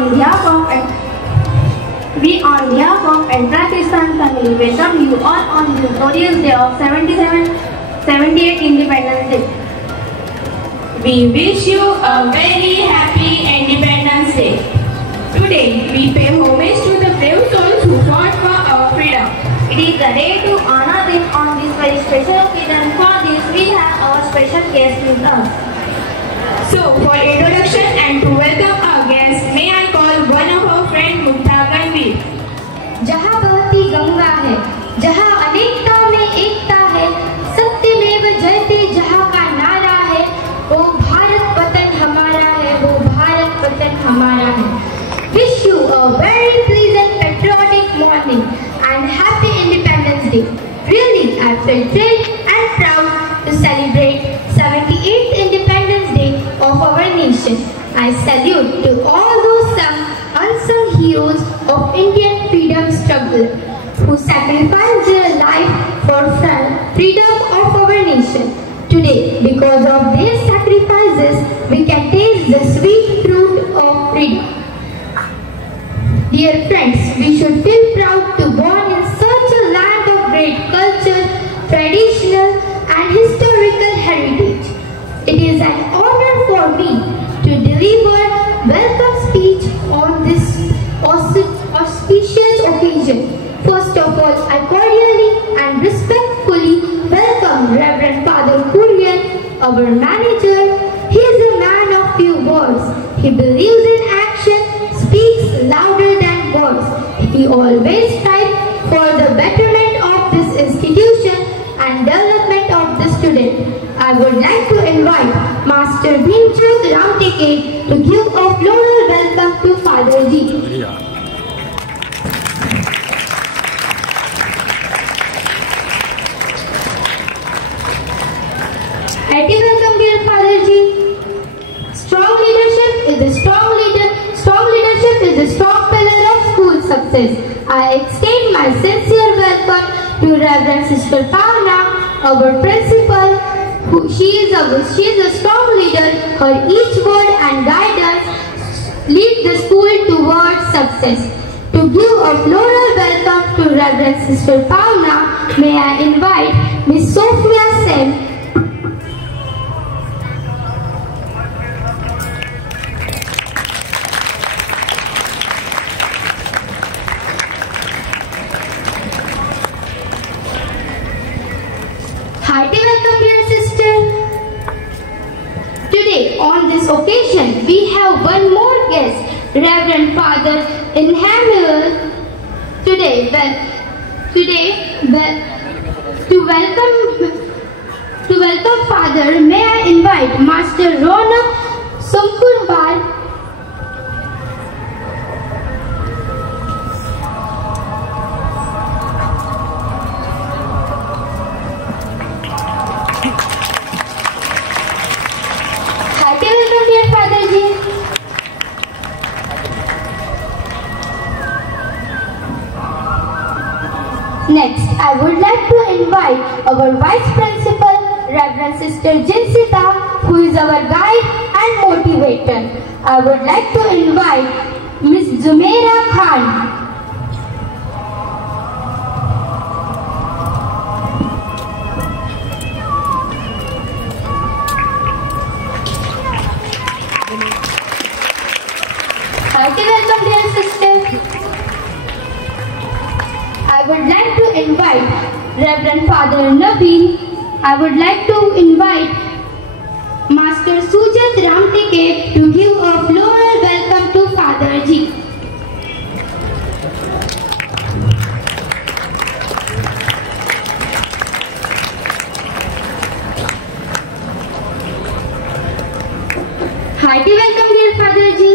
on behalf of Entra Christian family welcome you all on the glorious day of 78 Independence Day. We wish you a very happy Independence Day. Today we pay homage to the brave souls who fought for our freedom. It is the day to honor them on this very special occasion. For this we have our special guest with us. So for introduction and to welcome our guest, may I call one of our friend Mukta Ganvi. जहाँ बहती गंगा है, जहाँ अनेकता में एकता है, सत्यमेव जयते जहाँ का नारा है, वो भारत वतन हमारा है, वो भारत वतन हमारा है. Wish you a very pleasant patriotic morning and happy Independence Day. Really, I feel thrilled and proud to celebrate 78th Independence Day of our nation. I salute to all those unsung heroes of Indian freedom struggle who sacrificed their life for freedom of our nation. Today, because of their sacrifices, we can taste the sweet fruit of freedom. Dear friends, we should feel proud to born in such a land of great culture, traditional and historical heritage. It is an honor for me to deliver welcome speech on this auspicious occasion. First of all, I cordially and respectfully welcome Reverend Father Kurian, our manager. He is a man of few words. He believes in action, speaks louder than words. He always strives for the betterment of this institution and development of the student. I would like to invite Master Bhimchand Ramteke to give a floral welcome to Father Ji. Hearty welcome, dear Father Ji. Strong leadership is a strong leader. Strong leadership is a strong pillar of school success. I extend my sincere welcome to Reverend Sister Pavna, our principal. She is a strong leader. Her each word and guidance lead the school towards success. To give a floral welcome to Reverend Sister Pavna, may I invite Miss Sophia Sen. Hearty welcome, dear sister. Today, on this occasion, we have one more guest, Reverend Father Emmanuel. To welcome Father, may I invite Master Ronak Sumkurbar. Next, I would like to invite our Vice Principal, Reverend Sister Jinsita, who is our guide and motivator. I would like to invite Miss Zumeira Khan. Hearty welcome, dear sister. I would like to invite Reverend Father Naveen. I would like to invite Master Sujat Ramteke to give a floral welcome to Father Ji. Hearty welcome, dear Father Ji.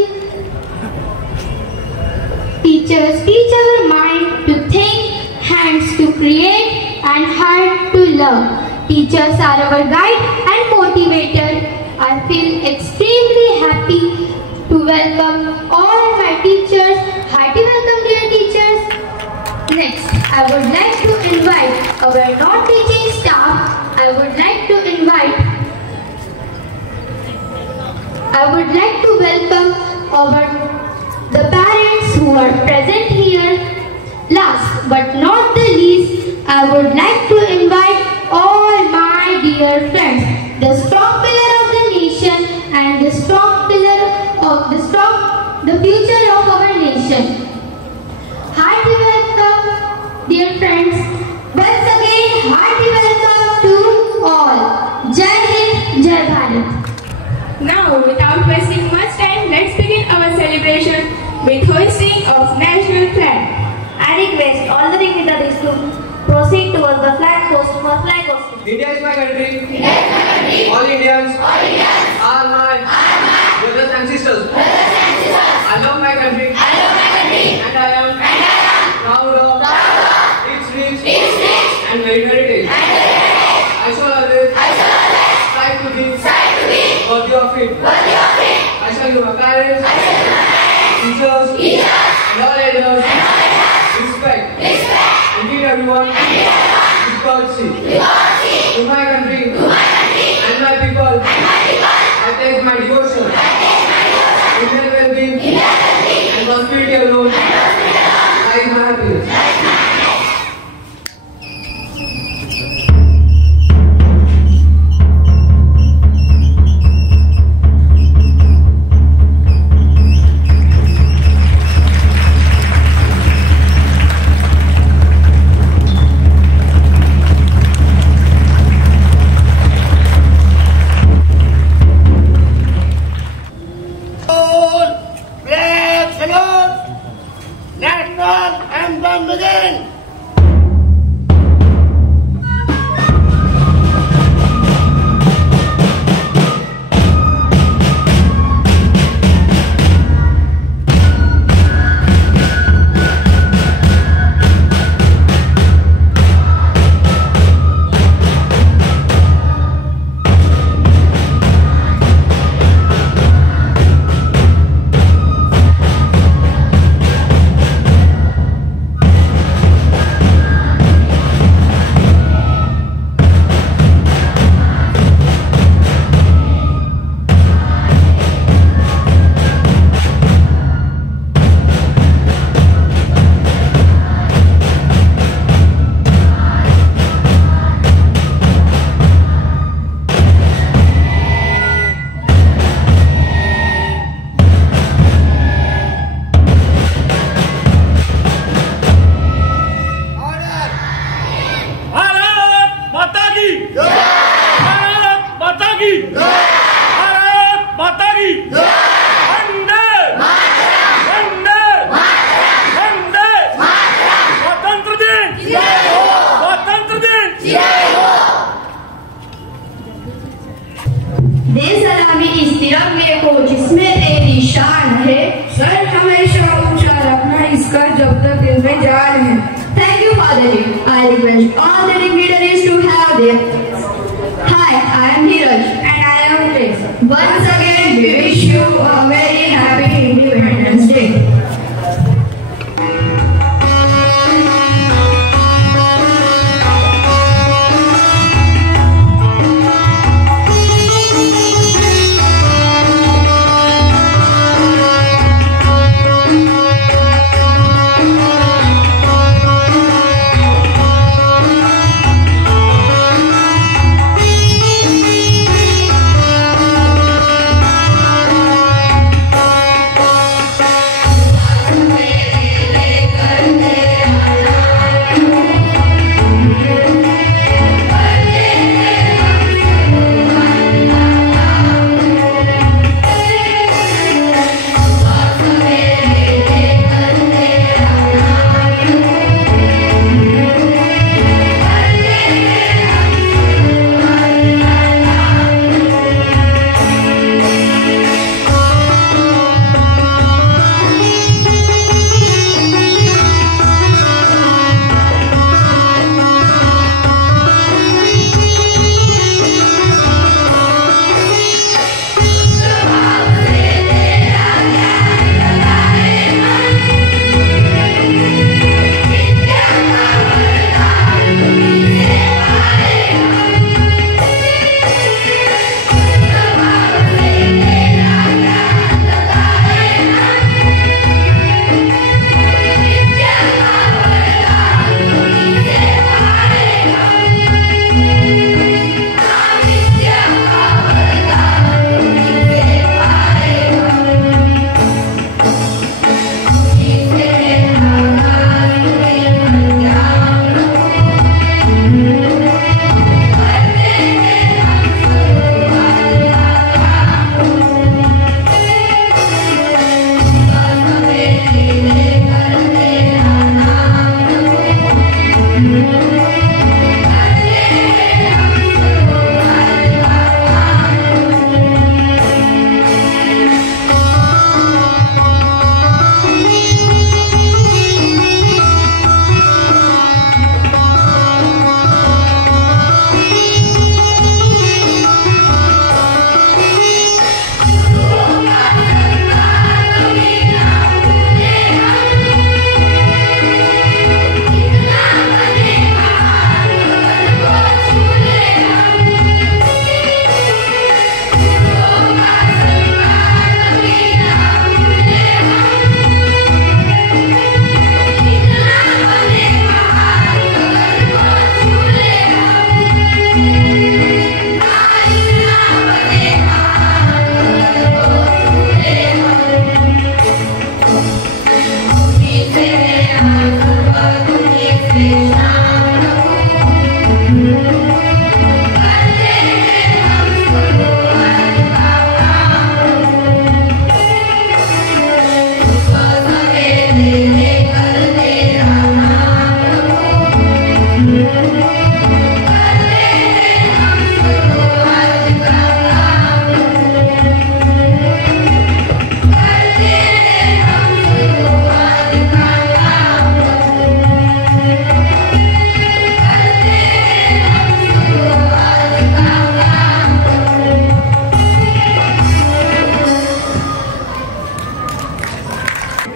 Teachers teach our mind to think, hands to create and heart to love. Teachers are our guide and motivator. I feel extremely happy to welcome all my teachers. Hearty welcome, dear teachers. Next, I would like to invite our non-teaching staff. I would like to welcome the with hoisting of national flag. I request all the dignitaries to proceed towards the flag post for flag hosting. India is my country. All Indians are my brothers and sisters. I love my country. And I am proud of its rich and varied heritage. I shall always strive to be worthy of it. I shall give my parents, teachers, and all elders respect and treat everyone with courtesy. To my country and my people, I take my devotion. In their well-being and prosperity alone lies my happiness. Thank you, Father. I request all the dignitaries to have their. Hi, I am Neeraj and I am Grace. Once again, we wish you a very happy Independence Day.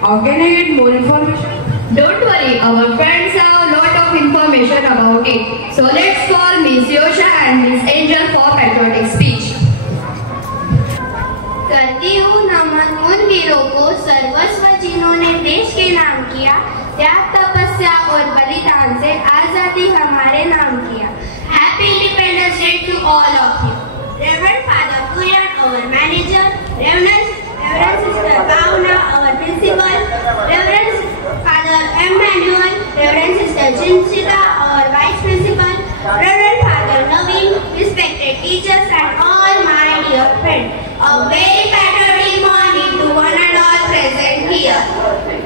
How can I get more information? Don't worry, our friends have a lot of information about it. So let's call Miss Yosha and Miss Angel for patriotic speech. करती हूँ नमन उन वीरों को सर्वस्व जिन्होंने देश के नाम किया, त्याग तपस्या और बलिदान से आजादी हमारे नाम किया. Happy Independence Day to all of you. Reverend Father Puran, our manager, Reverend Sister Bhavna, our principal, Reverend Father Emmanuel, Reverend Sister Jinshita, our vice principal, Reverend Father Naveen, respected teachers and all my dear friends. A very patriotic morning to one and all present here.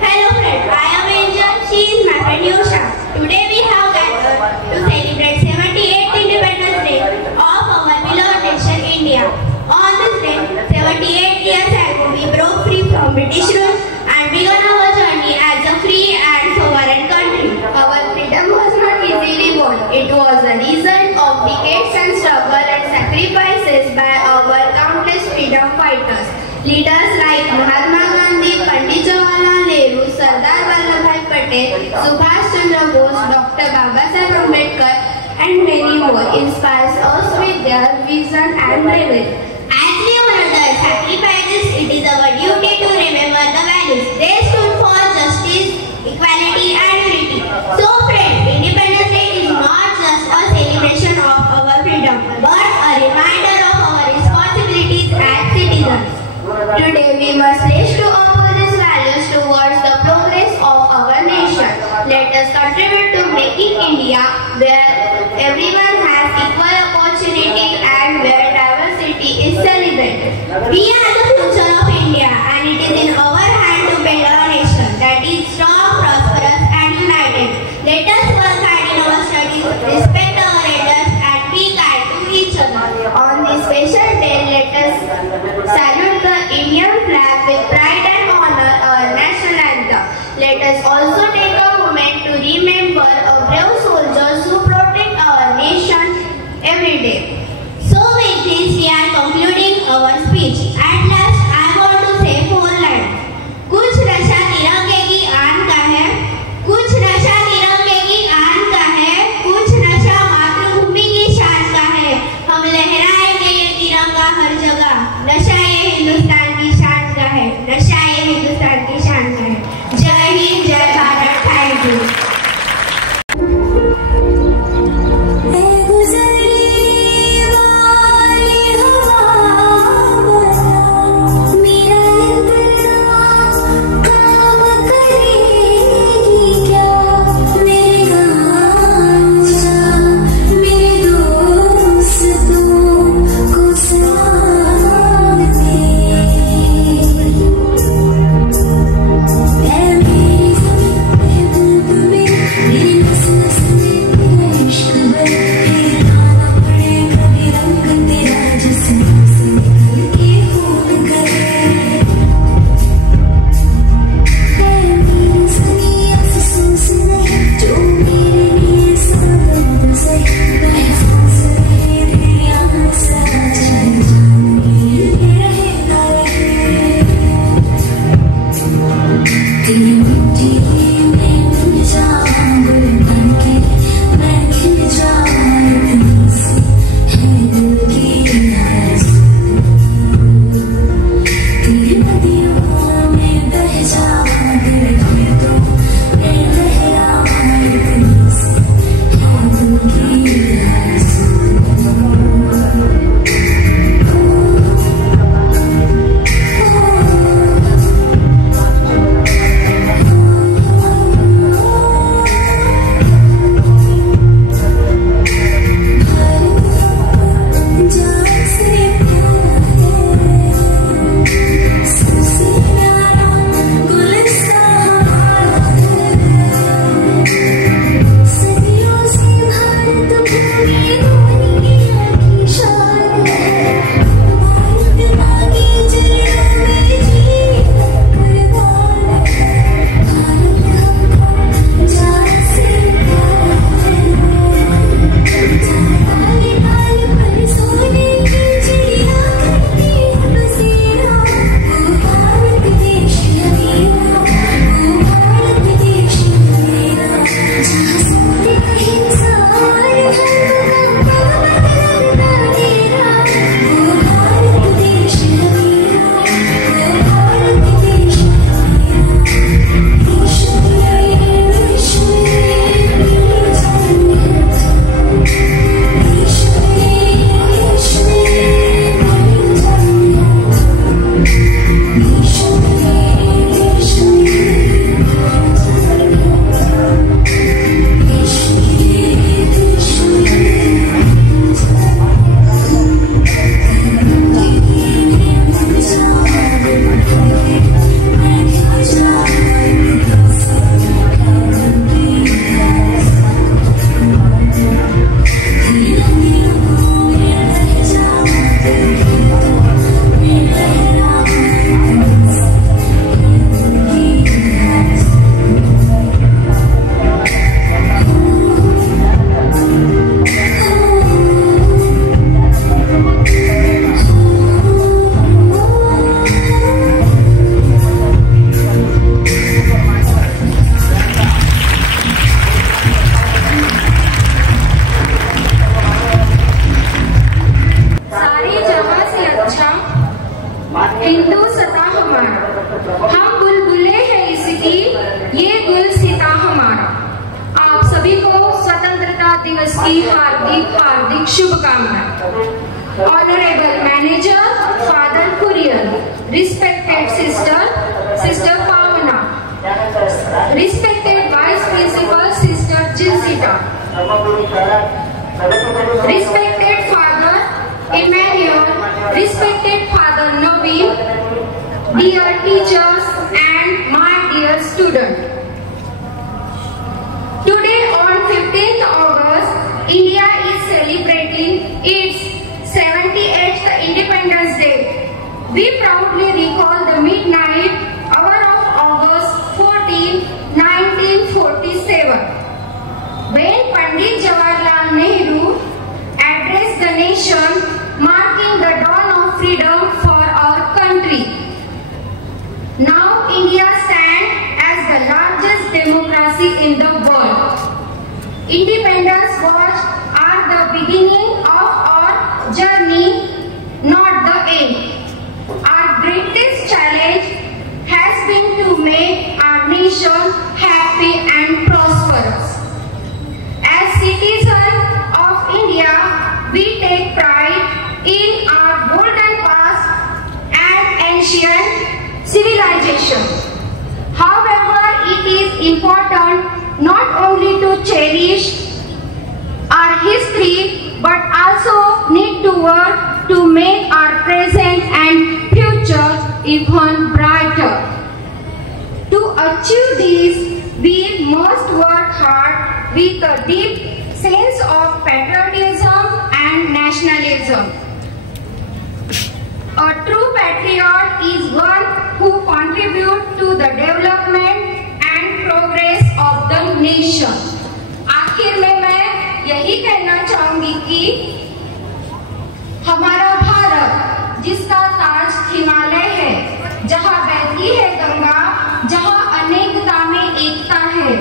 Hello friends, I am Angel, she is my friend Yosha. Today we have gathered to celebrate 78th Independence Day of our beloved nation India. On this day, 78 years ago, we broke free from British rule and began our journey as a free and sovereign country. Our freedom was not easily won. It was the result of decades and struggle and sacrifices by our countless freedom fighters. Leaders like Mahatma Gandhi, Pandit Jawaharlal Nehru, Sardar Vallabhbhai Patel, Subhash Chandra Bose, Dr. Babasaheb Ambedkar, and many more inspires us with their vision and bravery. As we honor their sacrifices, it is our duty to remember the values they stood for: justice, equality, and unity. So, friends, Independence Day is not just a celebration of our freedom, but a reminder of our responsibilities as citizens. Today, we must pledge to uphold these values towards the progress of our nation. Let us contribute to making India where everyone has equal opportunity and where diversity is celebrated. We are the future of India, and it is in our hand to build a nation that is strong, prosperous, and united. Let us work hard in our studies, respect our elders, and be kind to each other. On this special day, let us salute the Indian flag with pride and honor our national anthem. Let us also take a moment to remember our brave soldiers who protect our nation every day. So with this, we are concluding our speech. At last, I want to say 4 lines. दिवस की हार्दिक हार्दिक शुभकामनाएं। Honorable Manager, Father Kurian, respected Sister Pavana, respected Vice Principal Sister Jinsita, respected Father Emmanuel, respected Father Naveen, dear teachers and my dear students. Today on 15th August, India is celebrating its 78th Independence Day. We proudly recall the midnight hour of August 14, 1947, when Pandit Jawaharlal Nehru addressed the nation, marking the dawn of freedom for our country. Now India stands as the largest democracy in the world. Independence was the beginning of our journey, not the end. Our greatest challenge has been to make our nation happy and prosperous. As citizens of India, we take pride in our golden past and ancient civilization. However, it is important not only to cherish our history but also need to work to make our present and future even brighter. To achieve this, we must work hard with a deep sense of patriotism and nationalism. A true patriot is one who contributes to the development and progress of the nation. आखिर में मैं यही कहना चाहूंगी कि हमारा भारत जिसका ताज हिमालय है, जहाँ बहती है गंगा, जहाँ अनेकता में एकता है,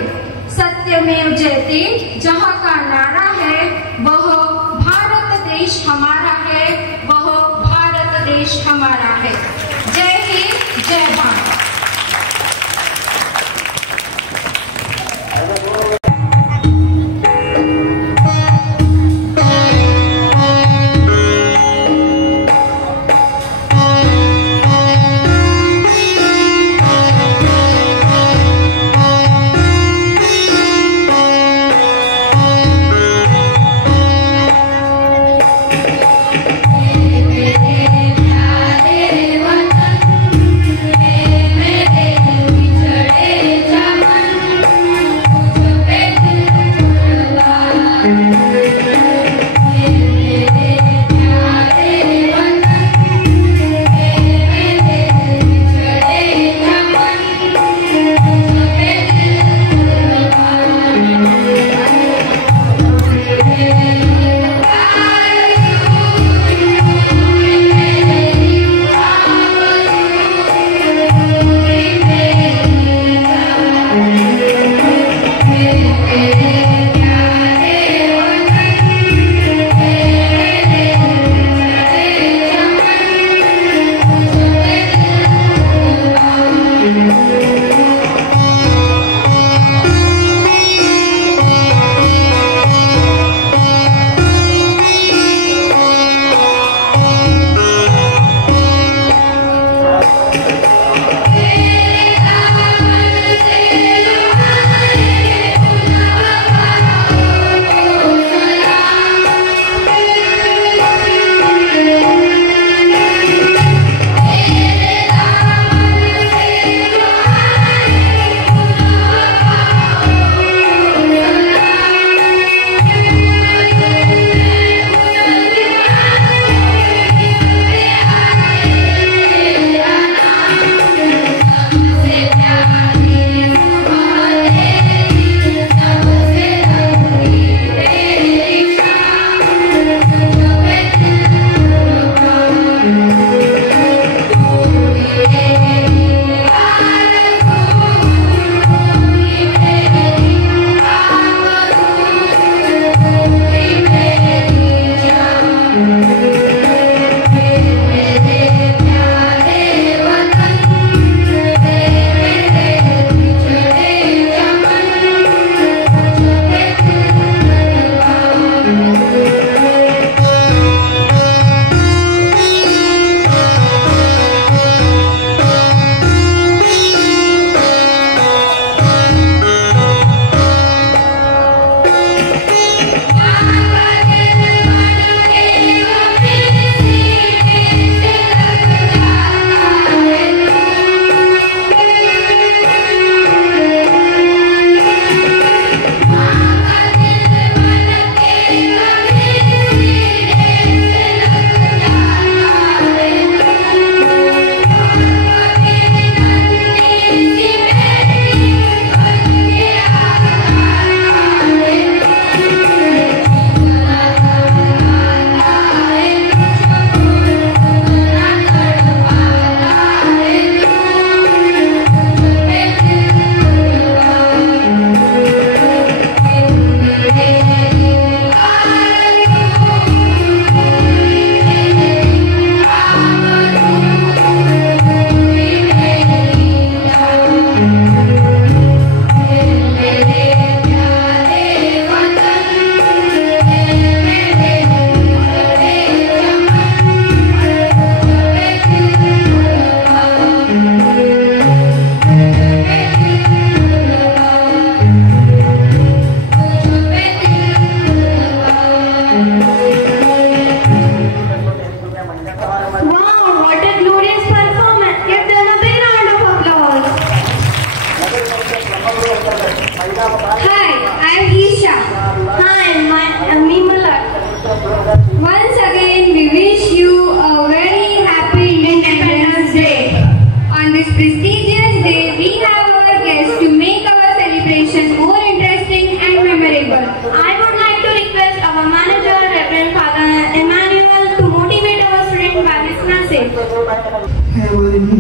सत्यमेव जयते जहाँ का नारा है, वह भारत देश हमारा है, वह भारत देश हमारा है। जय हिंद, जय Bharat.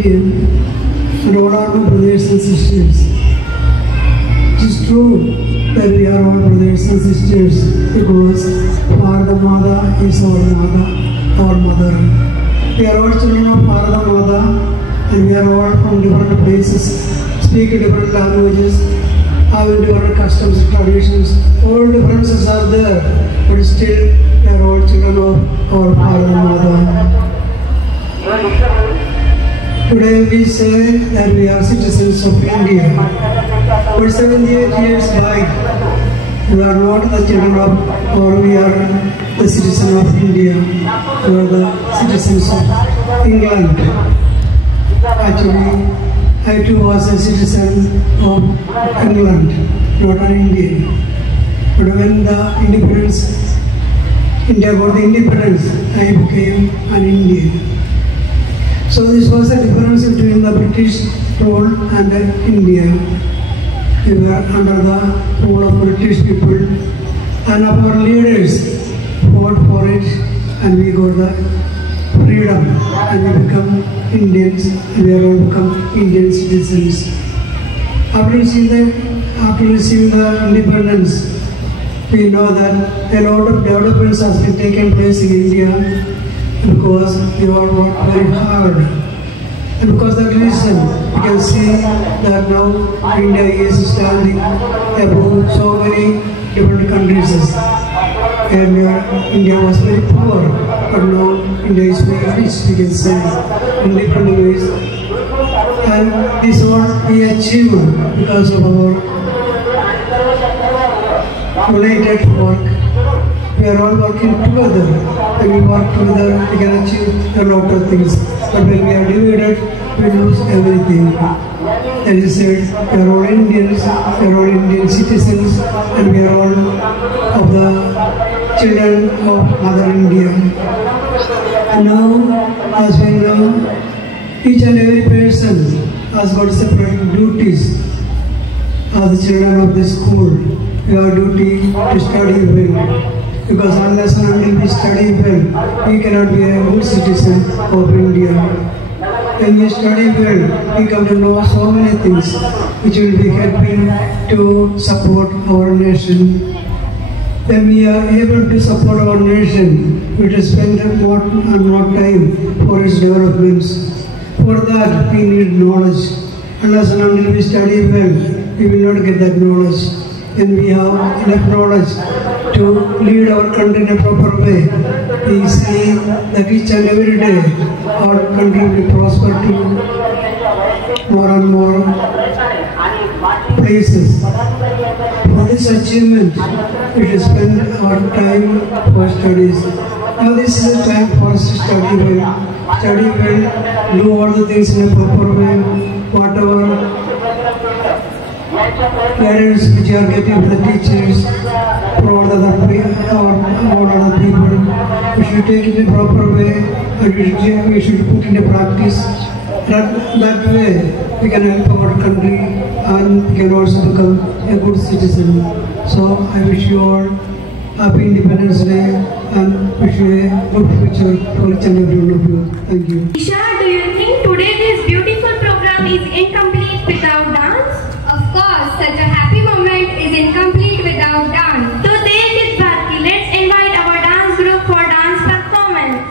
Indian and all are my brothers and sisters. It is true that we are all brothers and sisters because Bharata Mata is our mother. We are all children of Bharata Mata and we are all from different places, speak different languages, have different customs, traditions. All differences are there, but still we are all children of our Bharata Mata. Today we say that we are citizens of India. But 78 years back, we are not the children of, or we are the citizens of India. We are the citizens of England. Actually, I too was a citizen of England, not an Indian. But when the India got the independence, I became an Indian. So this was a difference between the British rule and India. We were under the rule of British people, and our leaders fought for it, and we got the freedom, and we become Indians, and we are all become Indian citizens. After receiving the independence, we know that a lot of developments has been taken place in India because we all worked very hard. And because of that reason, we can see that now India is standing above so many different countries. Earlier, India was very poor, but now India is very rich, we can say, in different ways. And this is what we achieved because of our united work. We are all working together. When we work together, we can achieve a lot of things. But when we are divided, we lose everything. As I said, we are all Indians, we are all Indian citizens, and we are all of the children of Mother India. And now, as we know, each and every person has got separate duties. As the children of the school, we have duty to study well. Because unless and until we study well, we cannot be a good citizen of India. When we study well, we come to know so many things which will be helping to support our nation. When we are able to support our nation, we will spend more and more time for its developments. For that, we need knowledge. Unless and until we study well, we will not get that knowledge. When we have enough knowledge to lead our country in a proper way, we see that each and every day our country will prosper to more and more places. For this achievement, we should spend our time for studies. Now this is a time for us to study well, do all the things in a proper way, whatever guidance which you are getting from the teachers, for all other people, we should take it in a proper way, and we should put into practice. That way, we can help our country and we can also become a good citizen. So I wish you all happy Independence Day and wish you a good future for each and every one of you. Thank you. Isha, do you think today this beautiful program is incomplete without dance? Of course, such a happy moment is incomplete without dance. So there it is, Bharti. Let's invite our dance group for dance performance.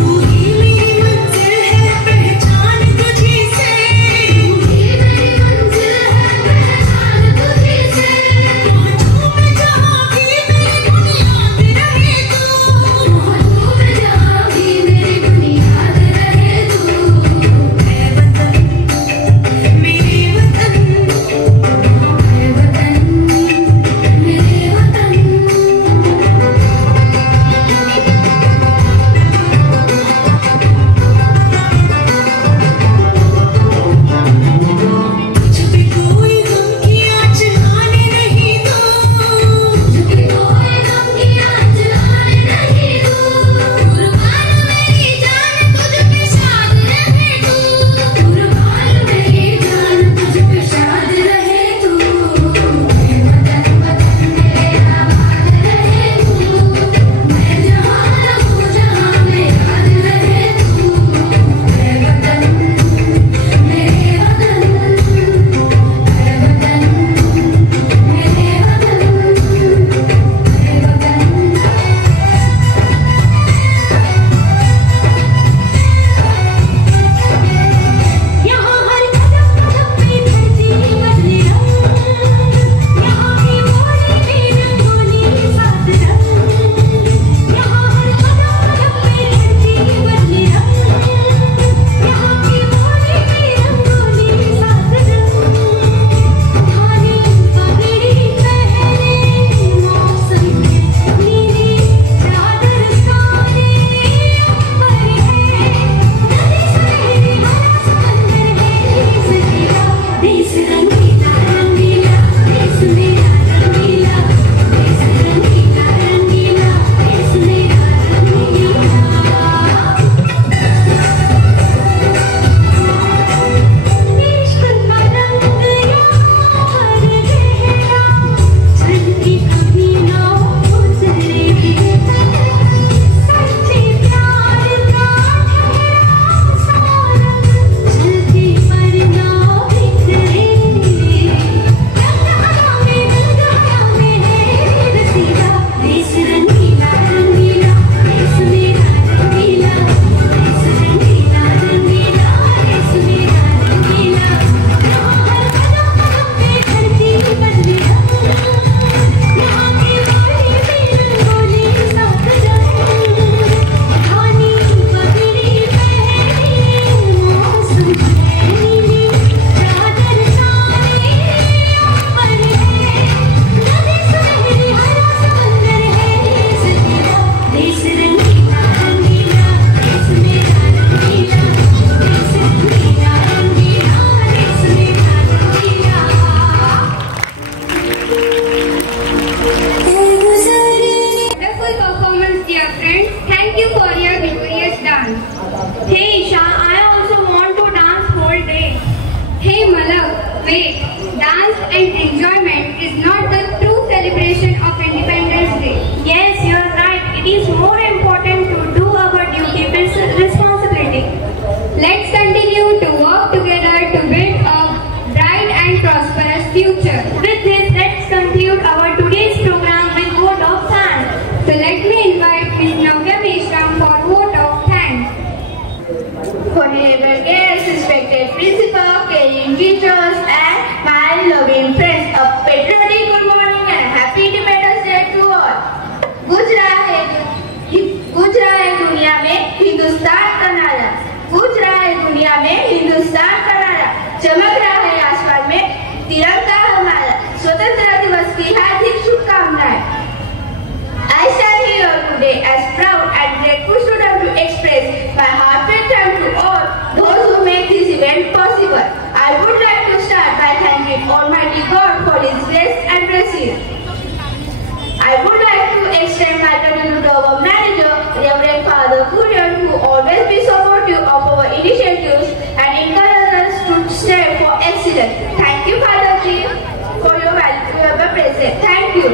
तू ही मेरी succeed. I would like to extend my gratitude to our manager, Reverend Father Kurian, who always be supportive of our initiatives and encourage us to strive for excellence. Thank you, Father Ji, for your valuable presence. Thank you.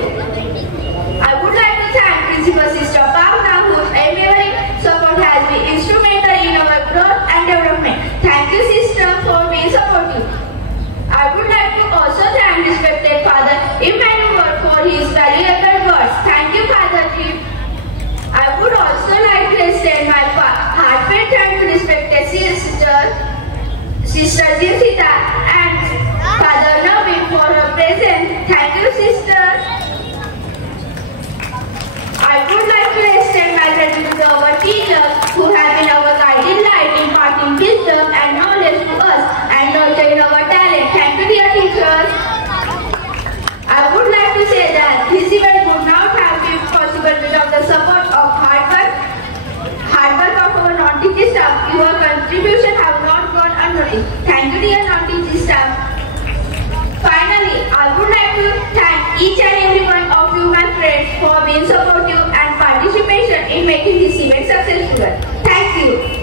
I would like to thank Principal Sister Bhavna, whose unwavering support has been instrumental in our growth and development. Thank you, Sister, for being supportive. I would like to also thank respected Father Emmanuel for his valuable words. Thank you, Father Ji. I would also like to extend my heartfelt thanks to respected Sister Jinsita and Father Navin for her presence. Thank you, Sister. I would like to extend my gratitude to our teachers who have been our guiding light, imparting wisdom and knowledge to us and nurturing our talent. Thank you, dear teachers. I would like to say that this event would not have been possible without the support of hard work of our non-teaching staff. Your contribution have not gone unnoticed. Thank you, dear non-teaching staff. Finally, I would like to thank each and every one of you, my friends, for being supportive and participation in making this event successful. Thank you.